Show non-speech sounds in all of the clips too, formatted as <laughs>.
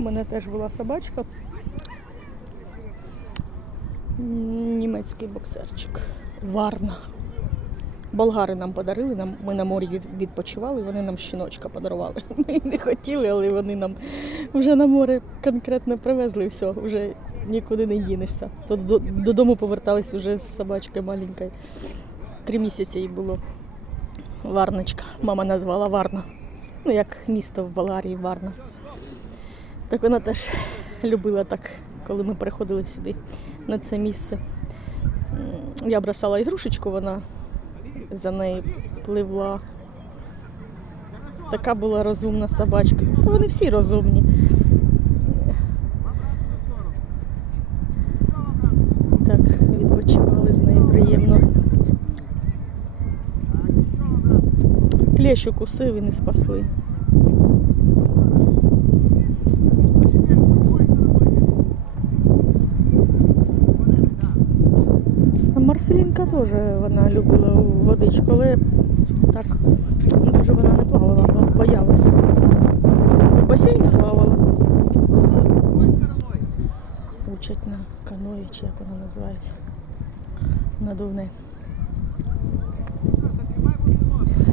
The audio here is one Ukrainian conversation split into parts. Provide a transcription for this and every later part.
мене теж була собачка. Німецький боксерчик. Варна. Болгари нам подарили, нам, ми на морі відпочивали, вони нам щіночка подарували. <laughs> Ми не хотіли, але вони нам вже на море конкретно привезли все, вже нікуди не дінешся. До- додому повертались вже з собачкою маленькою. Три місяці їй було. Варночка. Мама назвала Варна. Ну, як місто в Болгарії Варна. Так вона теж любила так, коли ми приходили сюди, на це місце. Я бросала ігрушечку, вона за нею пливла. Така була розумна собачка. Та вони всі розумні. Так, відпочивали з нею приємно. Клещ укусив і не спасли. А теж вона любила водичку, але так дуже вона не плавала, бо боялася. В басейні плавала. Учать на каної, чи як вона називається. Надувне.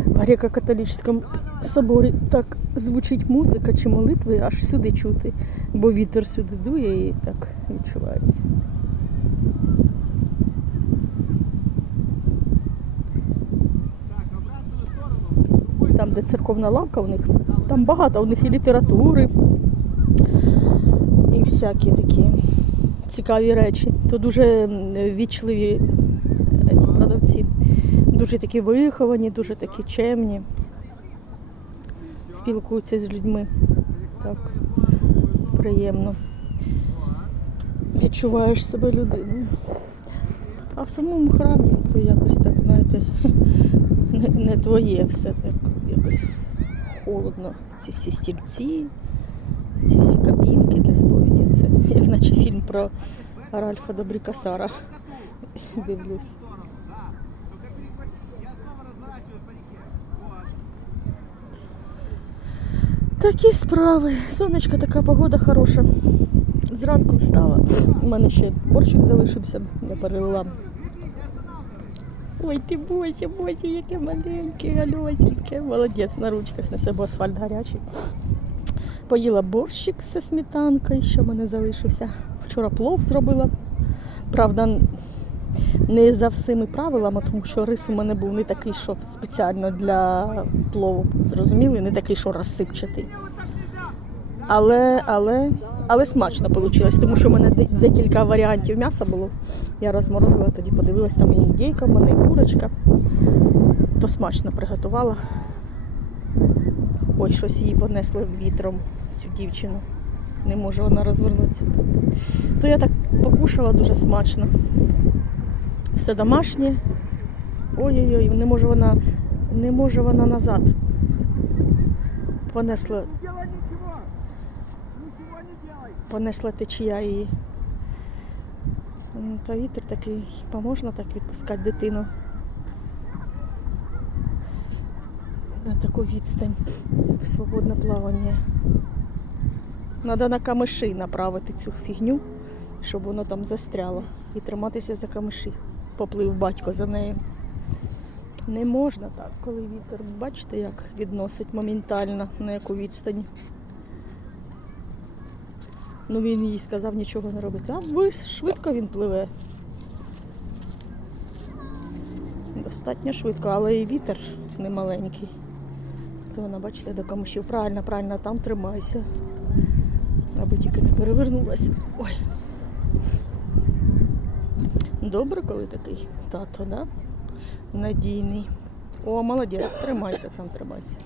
В греко-католицькому соборі так звучить музика чи молитви, аж сюди чути, бо вітер сюди дує і так відчувається. Там, де церковна лавка у них, там багато у них і літератури, і всякі такі цікаві речі. То дуже вічливі е, продавці. Дуже такі виховані, дуже такі чемні. Спілкуються з людьми. Так, приємно. Відчуваєш себе людиною. А в самому храмі то якось так, знаєте, <laughs> не, не твоє все так якось холодно. Ці всі стільці, ці всі кабінки для сповіді. Це як наче фільм про Ральфа Добрікасара. <laughs> Дивлюсь. Такі справи. Сонечко, така погода хороша. Зранку встала. У мене ще борщик залишився, я перелила. Ой, ти бойся, бойся, яке маленьке, альосеньке. Молодець, на ручках несе, бо асфальт гарячий. Поїла борщик зі сметанкою, що в мене залишився. Вчора плов зробила. Правда, не за всіми правилами, тому що рис у мене був не такий, що спеціально для плову. Зрозуміли, не такий, що розсипчатий. Але, але, але смачно вийшло, тому що в мене декілька варіантів м'яса було. Я розморозила, тоді подивилась, там і індійка в мене, і курочка. То смачно приготувала. Ой, щось її понесло вітром, цю дівчину. Не може вона розвернутися. То я так покушала дуже смачно. Все домашнє. Ой-ой-ой, не може вона, не може вона назад. Понесла, понесла течія її. Та вітер такий, хіба можна так відпускати дитину? На таку відстань в свободне плавання. Треба на камиші направити цю фігню, щоб воно там застряло. І триматися за камиші. Поплив батько за нею. Не можна так, коли вітер. Бачите, як відносить моментально, на яку відстані. Ну він їй сказав нічого не робити. А ви швидко він пливе. Достатньо швидко, але і вітер немаленький. То вона, бачите, до камушів. Правильно, правильно, там тримайся. Аби тільки не перевернулася. Ой. Добре, коли такий тато, да? Надійний. О, молодець, тримайся там, тримайся.